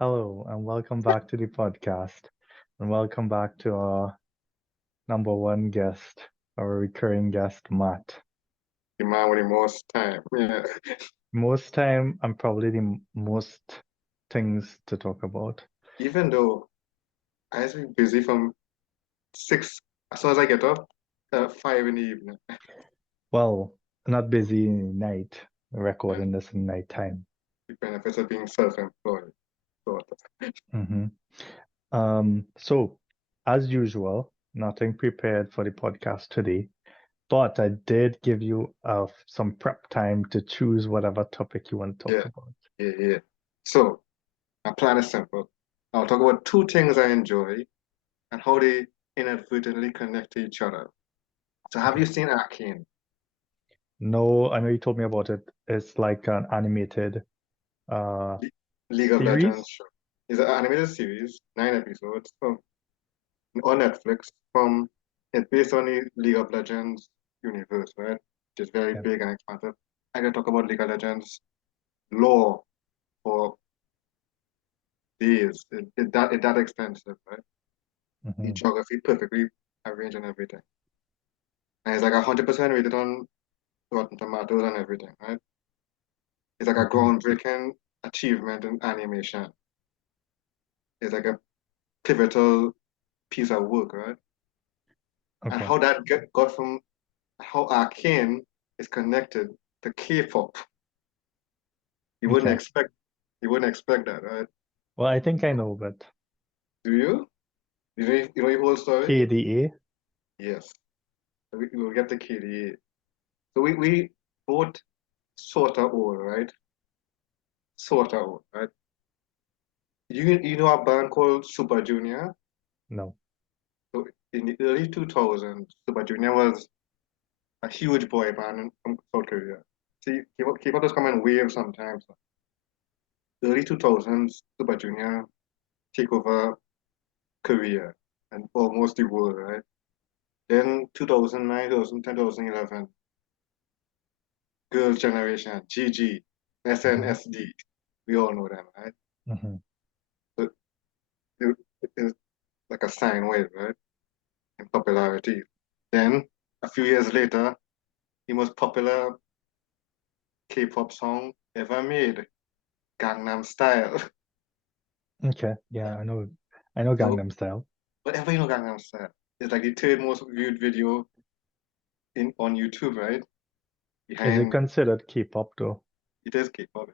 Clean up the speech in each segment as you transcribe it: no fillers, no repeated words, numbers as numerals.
Hello, and welcome back to the podcast. And welcome back to our number one guest, our recurring guest, Matt. The man with the most time. Yeah. Most time, and probably the most things to talk about. Even though I used to be busy from 6 as soon as I get up, 5 in the evening. Well, not busy in the night, recording this in night time. The benefits of being self-employed. Sort of. hmm so, as usual, nothing prepared for the podcast today, but I did give you some prep time to choose whatever topic you want to talk Yeah, about. yeah. So my plan is simple. I'll talk about two things I enjoy and how they inadvertently connect to each other. So have Okay. you seen Arcane? No, I know you told me about it. It's like an animated uh Le- League of Legends series. show. It's an animated series, 9 episodes on Netflix from it's based on the League of Legends universe, right? Which is very Yeah. big and expansive. I can talk about League of Legends lore for days. It that extensive, right? The hmm geography perfectly arranged and everything. And it's like 100% rated on Rotten Tomatoes and everything, right? It's like a hmm groundbreaking achievement in animation. It's like a pivotal piece of work, right? And Okay. how got from how Arcane is connected to K-pop. You wouldn't Okay. expect you wouldn't expect that, right? Well, I think I know, but Do you? You know your whole story? KDA. Yes. So we will get to KDA. So we both sort of old, right? Sort of old, right? You know a band called Super Junior? No. So in the early 2000s, Super Junior was a huge boy band from South Korea. See, K-pop does come in waves sometimes. Early 2000s, Super Junior take over Korea and almost the world, right? Then 2009, 2010, 2011, Girls' Generation, GG, hmm SNSD. We all know them, right? hmm So it is like a sine wave, right? In popularity. Then a few years later, the most popular K-pop song ever made, Gangnam Style. Okay. Yeah, I know. I know So Gangnam Style. whatever you know Gangnam Style, it's like the third most viewed video in on YouTube, right? Is it Behind considered K-pop though? it is K-pop.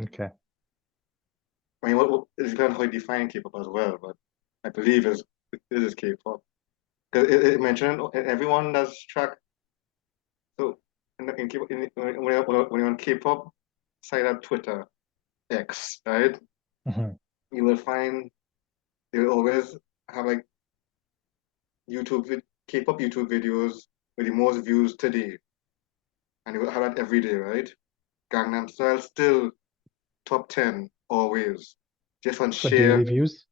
Okay. I mean, it depends how you define K-pop as well, but I believe it is K-pop. Because it mentioned everyone does track. So in K-pop, when you're on K-pop side of Twitter, X, right? hmm You will find they will always have like K-pop YouTube videos with the most views today, and you will have that every day, right? Gangnam Style still top 10 always, just on For sheer, daily views?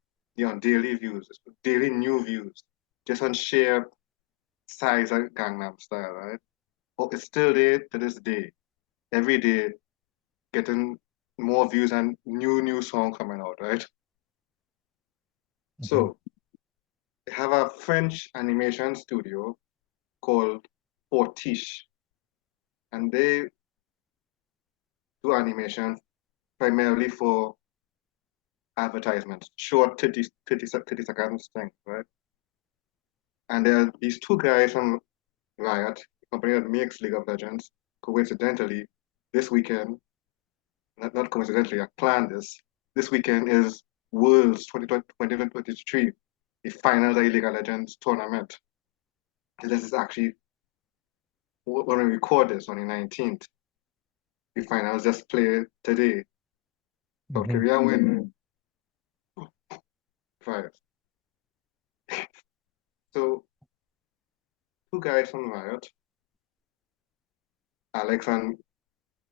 on daily views, daily new views, just on sheer size of Gangnam Style, right? Oh, it's still there to this day. Every day, getting more views and new song coming out, right? hmm So, they have a French animation studio called Fortiche, and they do animation primarily for advertisements, short 30 seconds things, right? And there are these two guys from Riot, the company that makes League of Legends, coincidentally, this weekend, not coincidentally, I planned this. This weekend is Worlds 2023, the finals of the League of Legends tournament. This is actually when we record this on the 19th. The finals just played today. South hmm Korea win. Right. So two guys from Riot, Alex and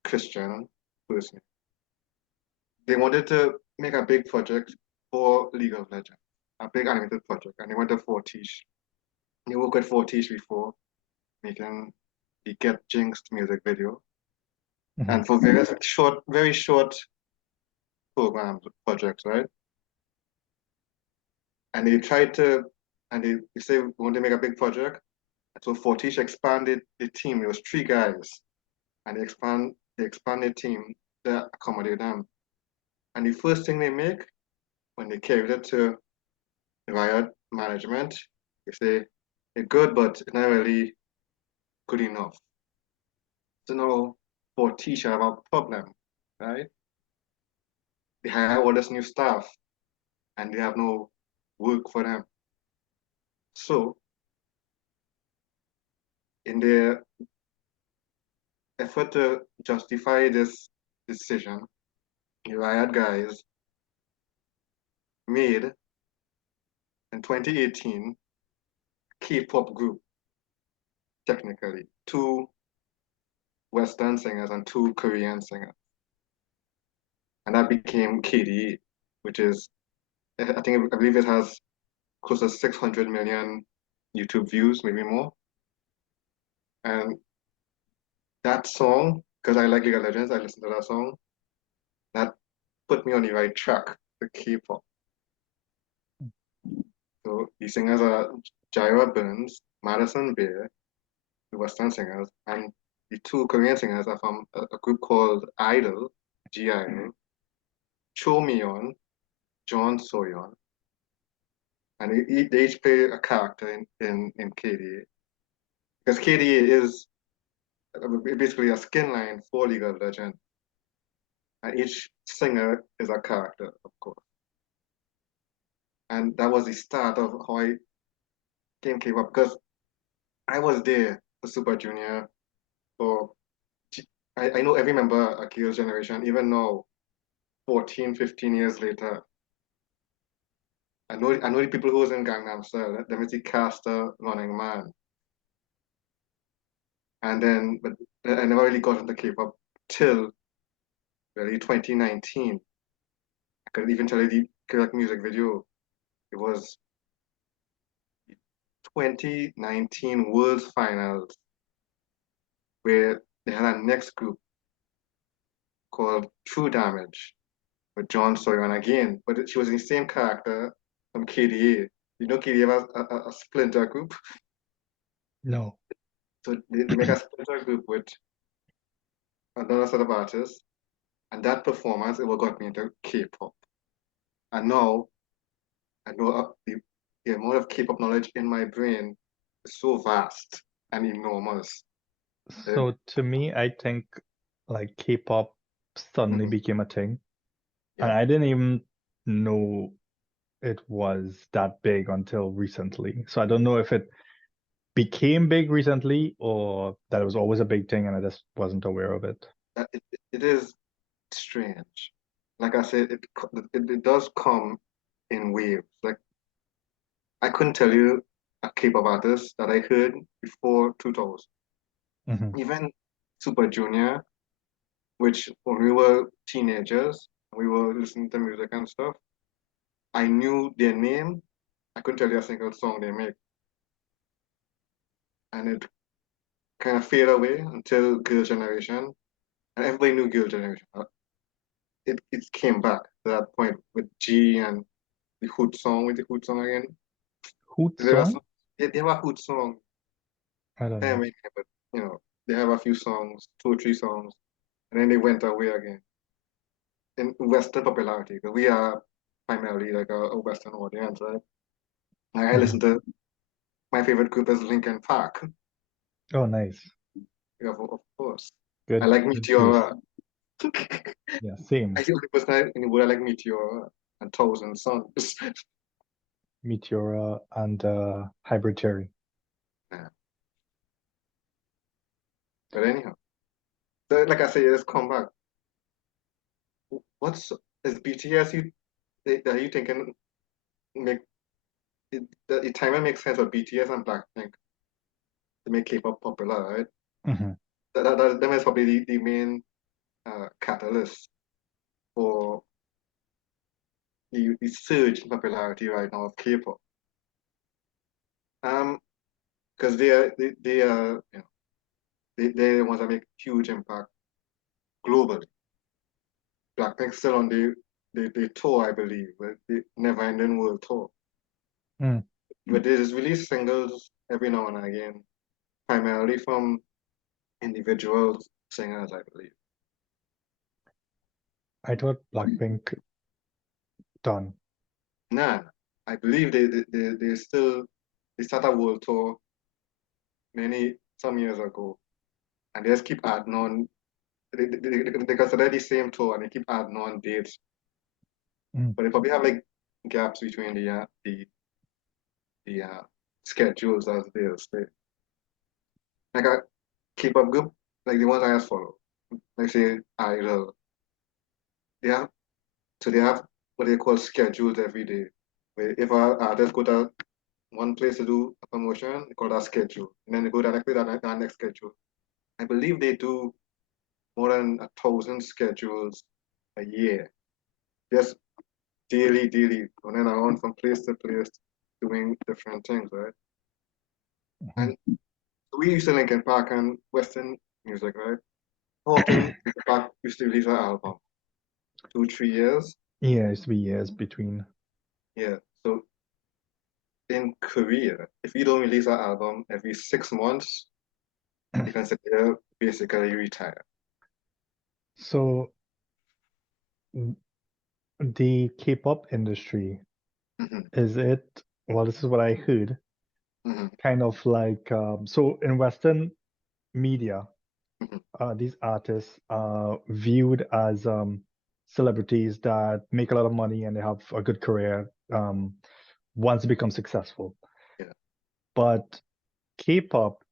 Christian, personally, they wanted to make a big project for League of Legends, a big animated project, and they went to Fortiche. They worked with Fortiche before, making the Get Jinxed music video. hmm And for various short, very short programs, projects, right? And they tried to, and they say we want to make a big project. So Fortiche expanded the team. It was three guys, and they expanded the team to accommodate them. And the first thing they make when they carried it to Riot management, they say it's good, but it's not really good enough. So now Fortiche have a problem, right? They hire all this new staff, and they have no work for them. So in their effort to justify this decision, the Riot guys made in 2018 K-pop group, technically, two Western singers and two Korean singers. And that became KDE, which is, I believe it has close to 600 million YouTube views, maybe more. And that song, because I like League of Legends, I listened to that song, that put me on the right track to K-pop. So the singers are Jaira Burns, Madison Beer, the Western singers, and the two Korean singers are from a group called Idol, G-I-L, Cho Myeon, John Soyeon, and they each play a character in KDA. Because KDA is basically a skin line for League of Legends, and each singer is a character, of course. And that was the start of how I came up, because I was there for Super Junior. For I know every member of Girls' Generation, even now, 14, 15 years later. I know the people who was in Gangnam Style. Them is the caster, Running Man. And then, but I never really got into K-pop till really 2019. I could even tell you the correct music video. It was 2019 World Finals, where they had a next group called True Damage with John Soyeon again, but she was the same character from KDA. You know KDA has a splinter group? No. So they make a splinter group with another set of artists, and that performance is what got me into K-pop. And now I know the amount of K-pop knowledge in my brain is so vast and enormous. So to me, I think like K-pop suddenly Mhm. became a thing, and Yeah, I didn't even know it was that big until recently. So I don't know if it became big recently or that it was always a big thing and I just wasn't aware of it. it is strange. Like I said, it does come in waves. Like I couldn't tell you a K-pop artist that I heard before 2000. Hmm. Even Super Junior, which when we were teenagers, we were listening to music and stuff. I knew their name. I couldn't tell you a single song they make, and it kind of faded away until Girl Generation, and everybody knew Girl Generation. It came back to that point with G and the Hoot song with the Hoot song again. Hoot They have song? they have a Hoot song. I don't know. But they have a few songs, two or three songs, and then they went away again in Western popularity. Because we are primarily like a Western audience, right? Like I Hmm. listen to my favorite group is Linkin Park. Oh, nice. Yeah, of course. I Good, like good taste. Meteora. Yeah, same. I the only person in the world I like Meteora and Thousand Suns. Meteora and Hybrid Theory. Yeah. But anyhow, so like I say, it's come back. What's is BTS that you thinking make the timing makes sense for BTS and Blackpink to make K-pop popular, right? Hmm. That is probably the main catalyst for the surge in popularity right now of K-pop. Um, because they are they're the ones that make huge impact globally. Blackpink's still on the they tour, I believe, the Never Ending World Tour. Mm. But they just release singles every now and again, primarily from individual singers, I believe. I thought Blackpink done. Nah, I believe they still they start a world tour some years ago, and they just keep adding on. They consider the same tour and they keep adding on dates, Mm. but they probably have like gaps between the schedules as they'll say. Like a K-pop group, like the ones I just follow, like say Idol, they have so they have what they call schedules every day. Where if a artist go to one place to do a promotion, they call that schedule, and then they go to the next place, that next schedule. I believe they do more than 1,000 schedules a year, just daily, running around from place to place, doing different things, right? Mhm. And we used to Linkin Park and Western music, right? How often Linkin Park used to release an album? 2, 3 years? Yeah, it's 3 years between. Yeah. So in Korea, if you don't release an album every 6 months, you consider basically retired. So the K-pop industry, Hmm. is it, well, this is what I heard, Hmm. kind of like, so in Western media, Hmm. these artists are viewed as celebrities that make a lot of money and they have a good career once they become successful. Yeah. But K-pop,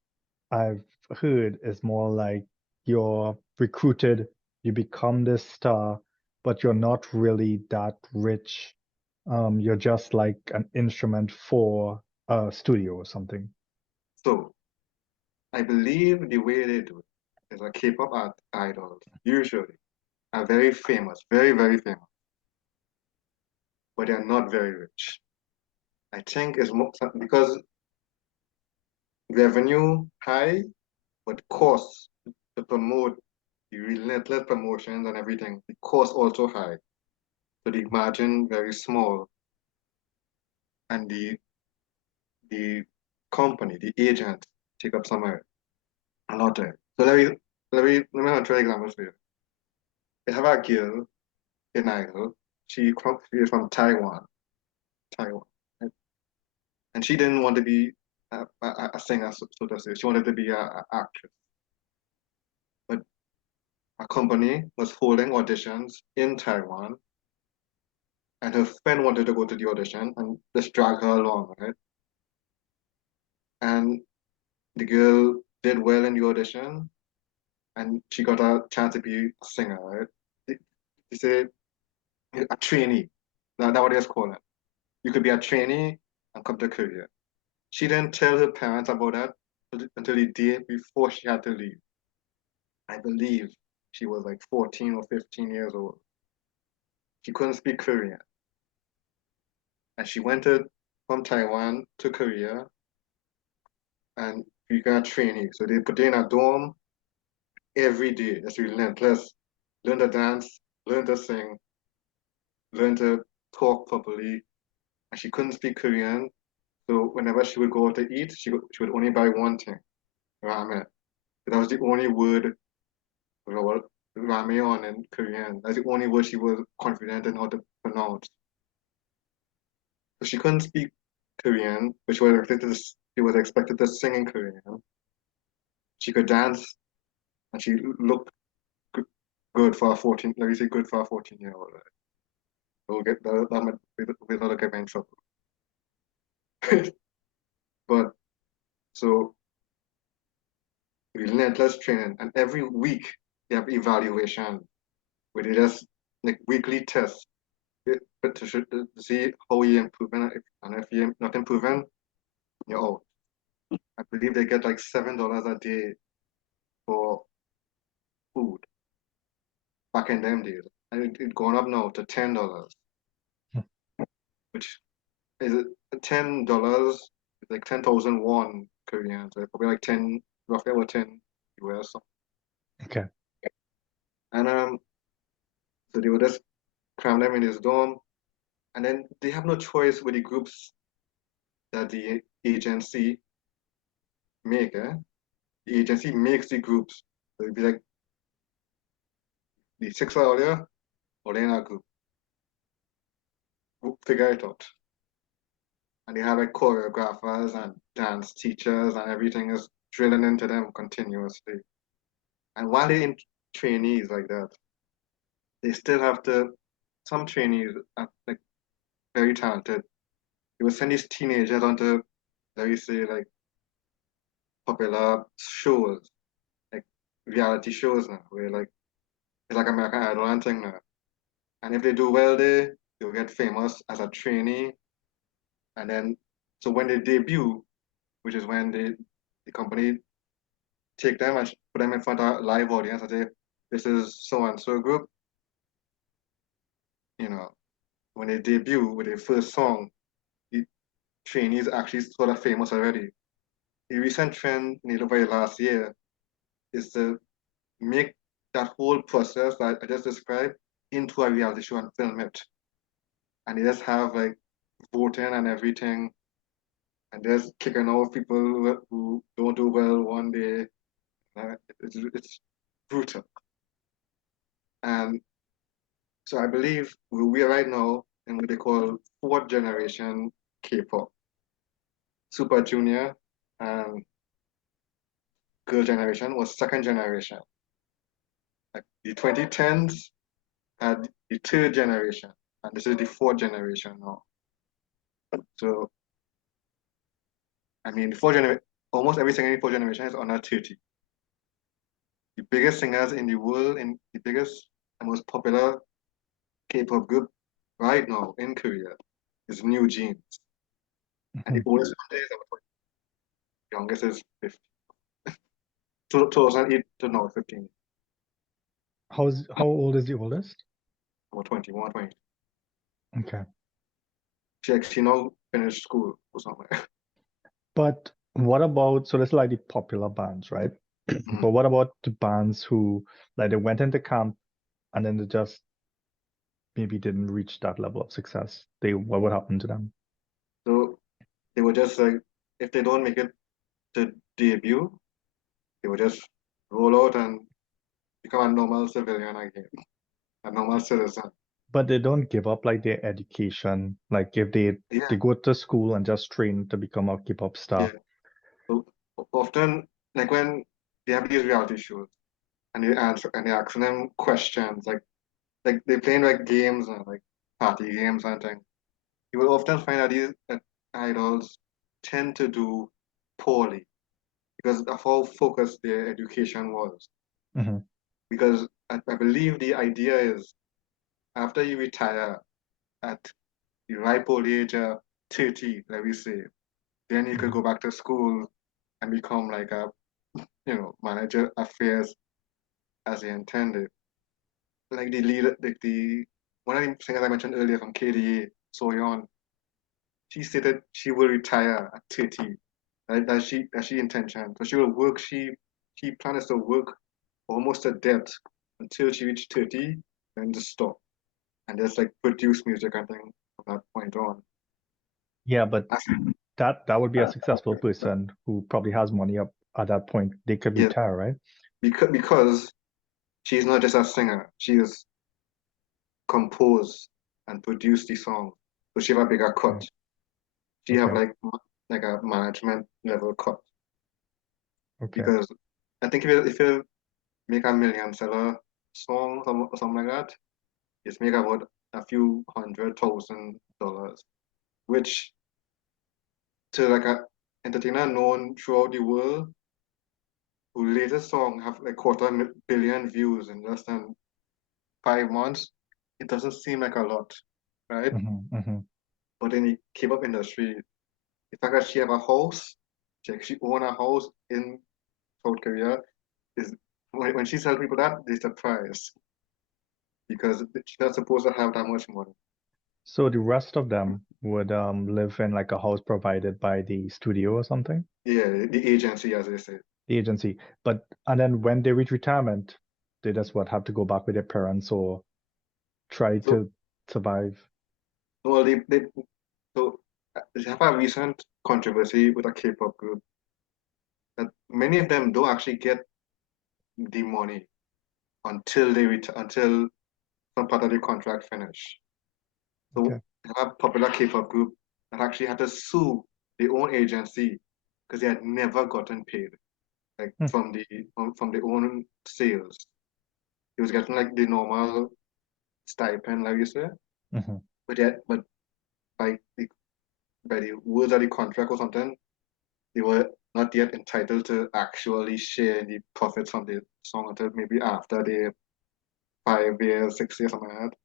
I've heard, is more like you're recruited, you become this star, but you're not really that rich. You're just like an instrument for a studio or something. So I believe the way they do it is a K-pop idols usually are very famous, very, very famous, but they are not very rich. I think it's more because revenue high, but costs to promote the relentless promotions and everything, the cost also high. So the margin very small, and the company, the agent, take up some of it, a lot of it. So let me try examples for you. I have a girl in Idol. She is from Taiwan, right? And she didn't want to be a singer, so to say. She wanted to be a actress. But a company was holding auditions in Taiwan, and her friend wanted to go to the audition and just drag her along, right? And the girl did well in the audition, and she got a chance to be a singer, right? They say a trainee. That's what they call it. You could be a trainee and come to Korea. She didn't tell her parents about that until the day before she had to leave. I believe she was like 14 or 15 years old. She couldn't speak Korean. And she went from Taiwan to Korea and she got training. So they put her in a dorm every day. That's relentless. Learn to dance, learn to sing, learn to talk properly. And she couldn't speak Korean. So whenever she would go out to eat, she would only buy one thing, ramen. That was the only word, well, ramyeon in Korean. That's the only word she was confident in how to pronounce. So she couldn't speak Korean, but she was expected to sing in Korean. She could dance, and she looked good, good for a 14. Let me say good for a 14-year-old. We'll get that might we'll not get me in trouble. But so relentless training, and every week they have evaluation where they just like weekly tests but to see how you improving, and if you're not improving, you're out. I believe they get like $7 a day for food back in them days. And it gone up now to $10, which is $10, like 10,000 won Korean, so probably like 10, roughly about 10 US. Okay. And so they were just cram them in his dorm, and then they have no choice with the groups that the agency make. The agency makes the groups. So it'd be like the six earlier, or they're in a group. We'll figure it out. And they have like choreographers and dance teachers, and everything is drilling into them continuously. And while they're in trainees like that, they still have to. Some trainees are like very talented. They will send these teenagers onto, let me say, like popular shows, like reality shows now, where like it's like American Idol and thing now. And if they do well there, they'll get famous as a trainee. And then, so when they debut, which is when the company take them and put them in front of a live audience and say, this is so and so group, you know, when they debut with their first song, the trainees actually sort of famous already. The recent trend in the very last year is to make that whole process that I just described into a reality show and film it. And they just have like voting and everything, and just kicking off people who don't do well one day. It's brutal. And so I believe we are right now in what they call fourth generation K-pop. Super Junior and Girl Generation was second generation. Like the 2010s had the third generation, and this is the fourth generation now. So I mean, almost every single fourth generation is under 30. The biggest singers in the world, in the biggest and most popular K-pop group right now in Korea is New Jeans. And the Mhm. oldest one is about 20. The youngest is 50. 2008 to now 15, How old is the oldest? or 21, 20. Okay. She now finished school or something. But what about, so this is like the popular bands, right? Mhm. But what about the bands who like they went into camp and then they just maybe didn't reach that level of success? What would happen to them? So they were just like, if they don't make it to debut, they would just roll out and become a normal civilian again, a normal citizen. But they don't give up like their education. Like if Yeah, they go to school and just train to become a K-pop yeah. star. So often, like when they have these reality shows and they asking them questions, like they're playing like games and like party games and things. You will often find that these idols tend to do poorly because of how focused their education was. Hmm. Because I believe the idea is after you retire at the ripe old age of 30, let me say, then you could Hmm. go back to school and become like a, manager affairs as they intended. Like the leader, like the one of the singers I mentioned earlier from KDA, Soyeon, she stated she will retire at 30. Right? That's she intention. So she will work. She plans to work almost to death until she reached 30, then just stop and just like produce music and thing from that point on. Yeah, but That's, that would be a successful person who probably has money up at that point. They could yeah, retire, right? because she's not just a singer. She is compose and produce the song. So she have a bigger cut. Okay. She have Okay. like a management level cut Okay. because I think if you make a million seller song or something like that, it's make about a few $100,000, which to like a entertainer known throughout the world who latest song have like billion views in less than 5 months, it doesn't seem like a lot, right? Hmm. Hmm. But in the K-pop industry, the fact that she have a house, she actually own a house in South Korea, is when she tells people that, they surprised because she's not supposed to have that much money. So the rest of them would live in like a house provided by the studio or something, Yeah, the agency, as they say. the agency. But and then when they reach retirement, they just what have to go back with their parents or try So to. survive? Well, so they have a recent controversy with a K-pop group that many of them don't actually get the money until until some part of the contract finish. Okay. So they have a popular K-pop group that actually had to sue their own agency because they had never gotten paid, like Hmm. from their own sales. He was getting like the normal stipend, like you say, Hmm. but by the by the words of the contract or something, they were not yet entitled to actually share the profits from the song until maybe after the 5 years, 6 years, something like that.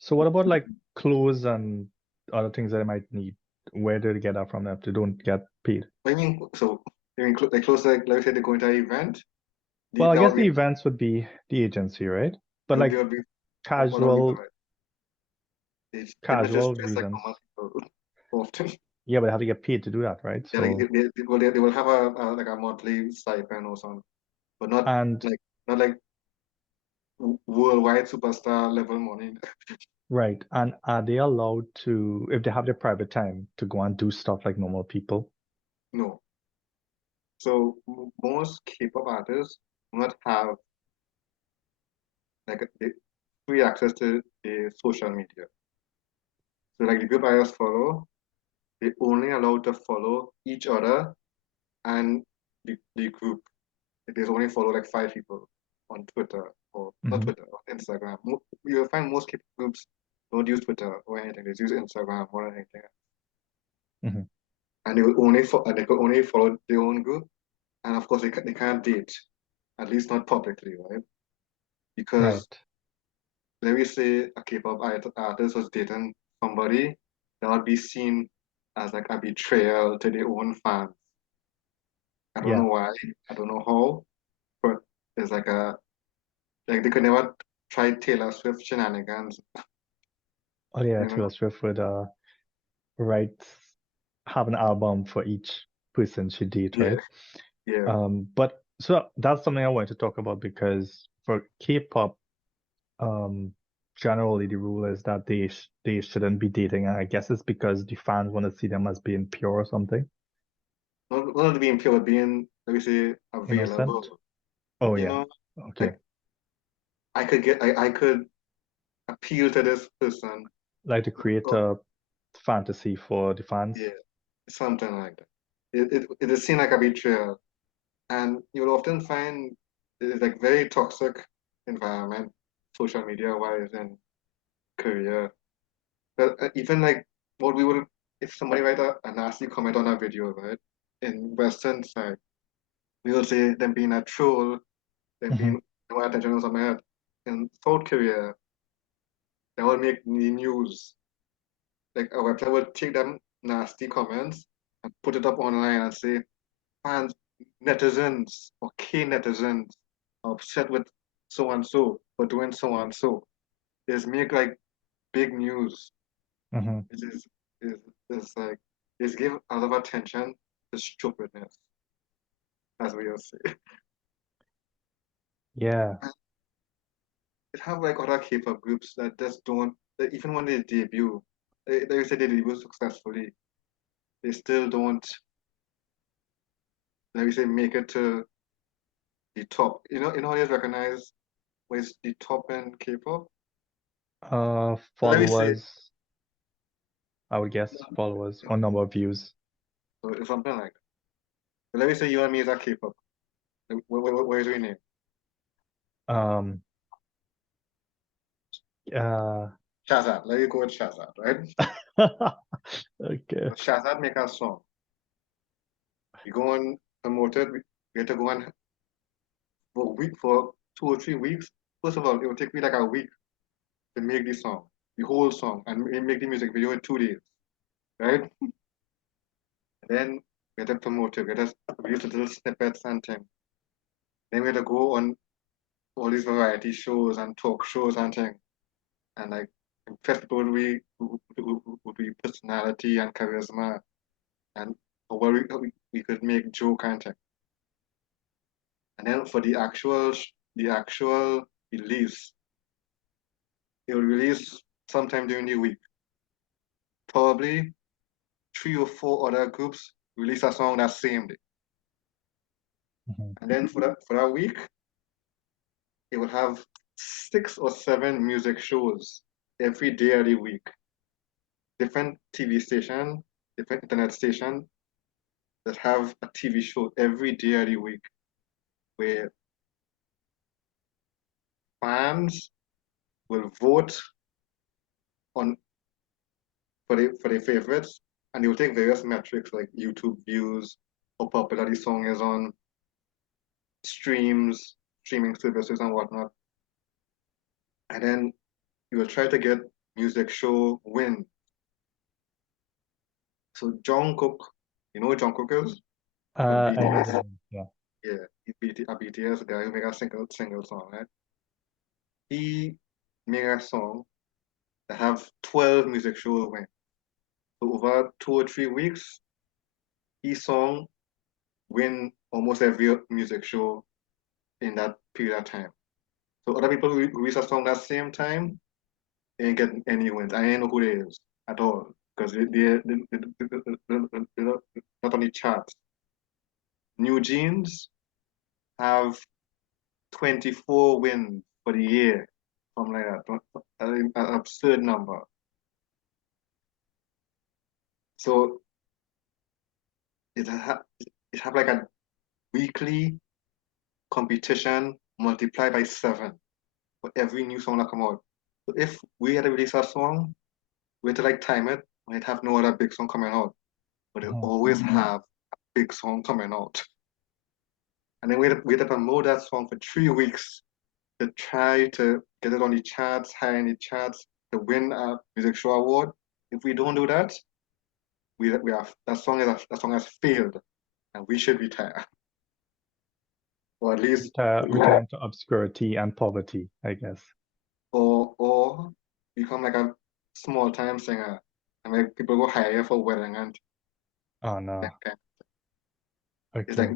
So what about like clothes and other things that I might need? Where do they get that from if they don't get paid? I mean, so I mean, they close like I said, they go into an event. Well, I That guess would be the events would be the agency, right? But they like would be what do we call casual it? They might just casual dress like reasons. normal people often. Yeah, but they have to get paid to do that, right? Yeah, like So they will have like a monthly stipend or something, but and not like worldwide superstar level money. right. And are they allowed to, if they have their private time, to go and do stuff like normal people? No. So most K-pop artists do not have like free access to the social media. So like the group I just follow, they only allowed to follow each other and the group. They only follow like 5 people on Twitter or not Hmm. Twitter, on Instagram. You'll find most K-pop groups don't use Twitter or anything. They use Instagram or anything. Hmm. And they will only and they could only follow their own group. And of course they can't date, at least not publicly, right? Because Right. let me say a K-pop artist was dating somebody, that would be seen as like a betrayal to their own fans. I don't know Yeah. why, I don't know how, but it's like they could never try Taylor Swift shenanigans, Oh yeah, you know? Taylor Swift would write have an album for each person she date, Yeah, right? yeah. But so that's something I wanted to talk about because for K-pop, generally the rule is that they shouldn't be dating, and I guess it's because the fans want to see them as being pure or something, Not being pure, but being, let me say, innocent. available. Oh You yeah, know, okay. like I could appeal to this person, Like to create a fantasy for the yeah, fans. something like that. It is seen like a betrayal. And you'll often find it's like very toxic environment, social media wise in Korea. But even like what we would, if somebody write a nasty comment on a video, right? In Western side, we will say them being a troll, them Hmm. being no attention or something like that. In South Korea, they will make the news. Like a website will take them nasty comments and put it up online and say fans, netizens or K netizens are upset with so and so for doing so and so. It's make like big news. Hmm. It is like it's give a lot of attention to stupidness, as we all say. Yeah. And it have like other K-pop groups that just don't that even when they debut, they say they debut successfully, they still don't, let me say, make it to the top. You know how you recognize where's the top in K-pop? Let me say, Followers, I would guess followers or number of views. so it's something like that. So let me say you and me is a K-pop. Where's your name? Um, uh, Shazad. Let me go with Shazad, right? okay. So Shazad make a song. We go on promote it. We have to go on for a week, for 2 or 3 weeks. First of all, it will take me like a week to make the song, the whole song, and make the music video in 2 days, right? And then we have to promote it. We have to release little snippets and things. Then we have to go on all these variety shows and talk shows and things. And like impress people would be personality and charisma and how we could make joke and thing. And then for the actual release, it will release sometime during the week. Probably 3 or 4 other groups release a song that same day. Mhm. And then for that week, it will have 6 or 7 music shows every day of the week. Different TV station, different internet station that have a TV show every day of the week where fans will vote on for their favorites, and they will take various metrics like YouTube views, how popular the song is on streams, streaming services, and whatnot. And then you will try to get music show win. So John Cook, you know who John Cook is from I heard BTS. the name. Yeah. Yeah, he's a BTS guy who make a single song, right? He made a song that have 12 music shows win. So over 2 or 3 weeks, his song win almost every music show in that period of time. So other people who release a song that same time, they ain't getting any wins. I ain't know who they is at all because they're not on the charts. New Jeans have 24 wins for the year, something like that. An absurd number. So it have like a weekly competition multiplied by 7 for every new song that come out. So if we had to release a song, we had to like time it, we'd have no other big song coming out. But it Mhm. always have a big song coming out. And then we had to promote that song for 3 weeks to try to get it on the charts, high in the charts, to win a music show award. If we don't do that, we have that song has failed, and we should retire, or at least Retire into obscurity and poverty, I guess. or become like a small time singer, and like people go hire for wedding and Oh that no. kind. It's like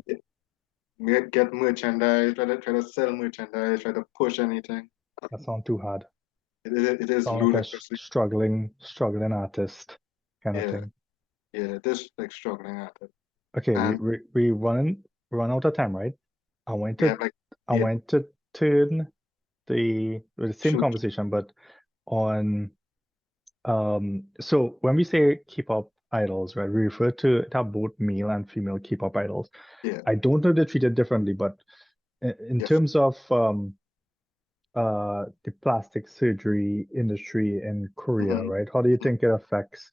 Okay. get merchandise, try to sell merchandise, try to push anything. That sounds too hard. It is Sound like a ludicrously. struggling artist kind of Yeah, thing. yeah, it is like struggling at it. Okay, And we run out of time, right? I want we to have like, I yeah, want to turn with the same shoot, conversation, but on so when we say K-pop idols, right, we refer to have both male and female K-pop idols. yeah, I don't know if they're treated differently, but in yeah. terms of the plastic surgery industry in Korea, hmm right? How do you think it affects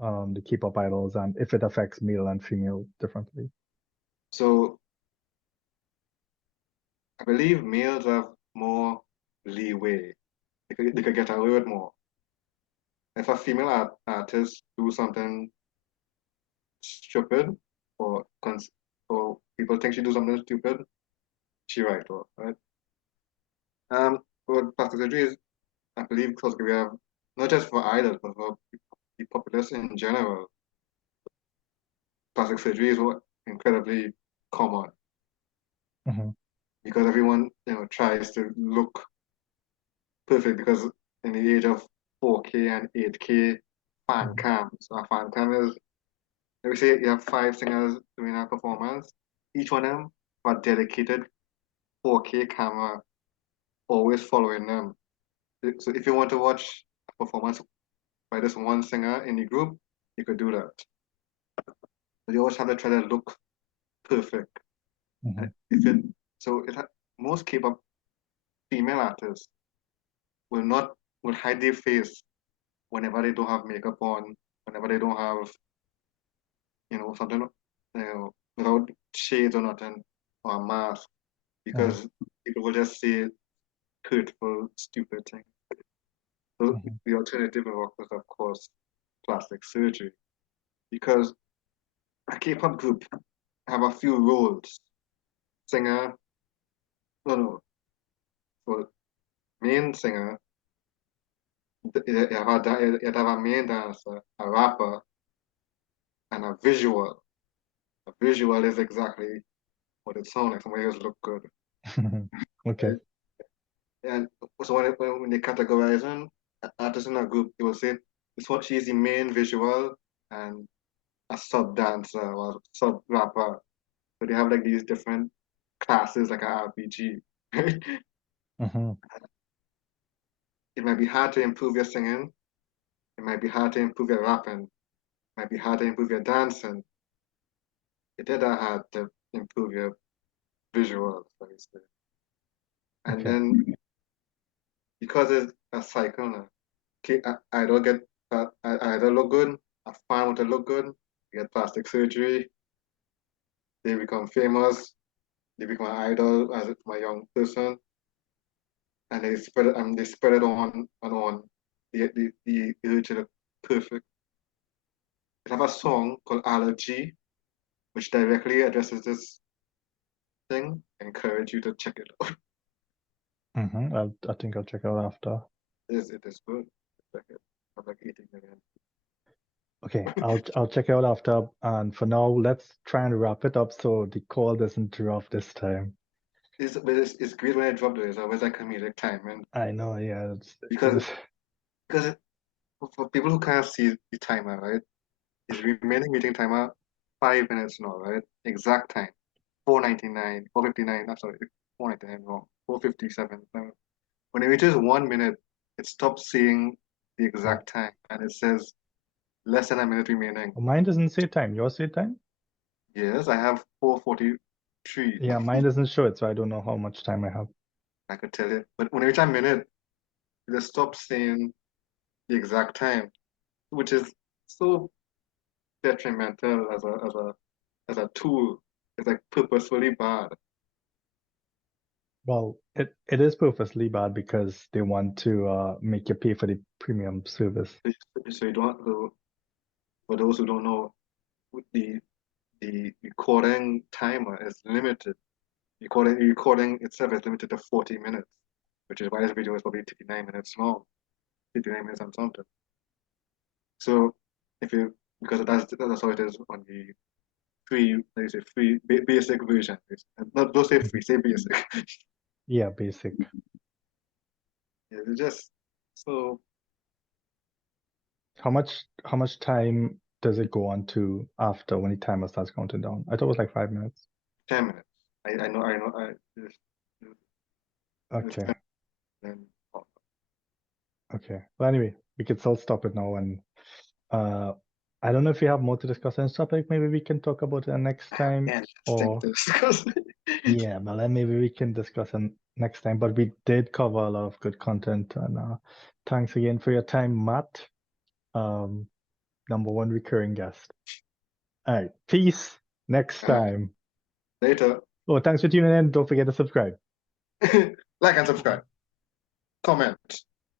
the K-pop idols and if it affects male and female differently? So I believe males have more leeway. They could get away with more. If a female artist do something stupid, or or people think she do something stupid, she right off, right? What plastic surgery is, I believe, because we have not just for idols, but for the populace in general, plastic surgery is what incredibly common Hmm. because everyone tries to look perfect because in the age of 4K and 8K fan Hmm. cams, a fan cam is, let me say you have 5 singers doing a performance, each one of them have a dedicated 4K camera always following them. So if you want to watch a performance by this one singer in the group, you could do that. But you always have to try to look perfect. And Hmm. if it so it most K-pop female artists will not will hide their face whenever they don't have makeup on, whenever they don't have something without shades or nothing or a mask, Hmm. because people will just say hurtful, stupid things. So Hmm. the alternative is of course plastic surgery, because a K-pop group have a few roles. Singer, no, no, for main singer, you have a main dancer, a rapper, and a visual. A visual is exactly what it sounds like. Somebody just look good. Okay. Right? And so when they categorize them, artist in a group, they will say this what she's the main visual and a sub dancer or sub rapper. So they have like these different classes like an RPG. Right? Mm-hmm. It might be hard to improve your singing. It might be hard to improve your rapping. It might be hard to improve your dancing. It did that hard to improve your visuals, I would say. And Okay. then because it's a cycle now, I don't get I either look good, I find out to look good, get plastic surgery, they become famous, they become an idol as my young person, and they spread it on and on. The urge to look perfect. I have a song called Allergy, which directly addresses this thing. I encourage you to check it out. Mm-hmm. I think I'll check it out after. It is good. Check it. I'm like 18 million. Okay, I'll check it out after. And for now, let's try and wrap it up so the call doesn't drop this time. It's great when I drop those. I always like comedic timing I know, yeah, because because for people who can't see the timer, right? His remaining meeting timer 5 minutes now, right? Exact time. 4:99, 4:59. I'm sorry, 4:99 wrong. 4:57. When it reaches 1 minute, it stops saying the yeah. exact time and it says less than a minute remaining. Mine doesn't say time. Yours say time? Yes, I have 4:43. Yeah, mine doesn't show it, so I don't know how much time I have. I could tell you. But when it reaches a minute, it just stops saying the exact time, which is so detrimental as a tool. It's like purposefully bad. Well, it is purposely bad because they want to make you pay for the premium service. So you don't. So for those who don't know, the the recording timer is limited. Recording itself is limited to 40 minutes, which is why this video is probably 59 minutes long, 59 minutes and something. So if you because that's how it is on the free, like you say, free basic version. Not don't say Mhm. free, say basic. Yeah, basic. Yeah, it's just so How much time does it go on to after when the timer starts counting down? I thought it was like 5 minutes. 10 minutes. I know. It's Okay. 10 then oh, Okay. Well, anyway, we can still stop it now. And uh, I don't know if you have more to discuss on this topic. Maybe we can talk about it next I have time. anything Or to discuss. yeah, but then maybe we can discuss it next time. But we did cover a lot of good content. And thanks again for your time, Matt. Um, number one recurring guest. All right. Peace. Next time. Later. Oh, thanks for tuning in. Don't forget to subscribe. Like and subscribe. Comment.